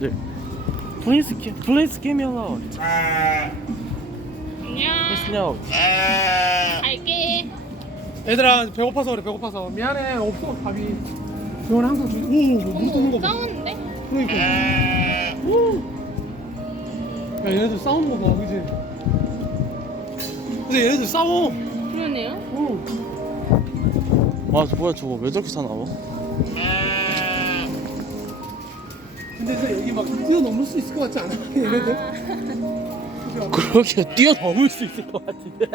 네. Please give me a lot. 안녕. Yes, no. 갈게. 얘들아 배고파서 그래. 배고파서 미안해. 없어 밥이. 병원 항상 오 물 뜨는 거 봐. 싸우는데? 그러니까. 야 얘네들 싸우는 거 봐, 그지? 근데 얘네들 싸워. 그러네요. 와, 뭐야 저거 왜 저렇게 사나워? 근데 진짜 여기 막 뛰어넘을 수 있을 것 같지 않아? 얘네들? 그러게 뛰어넘을 수 있을 것 같은데.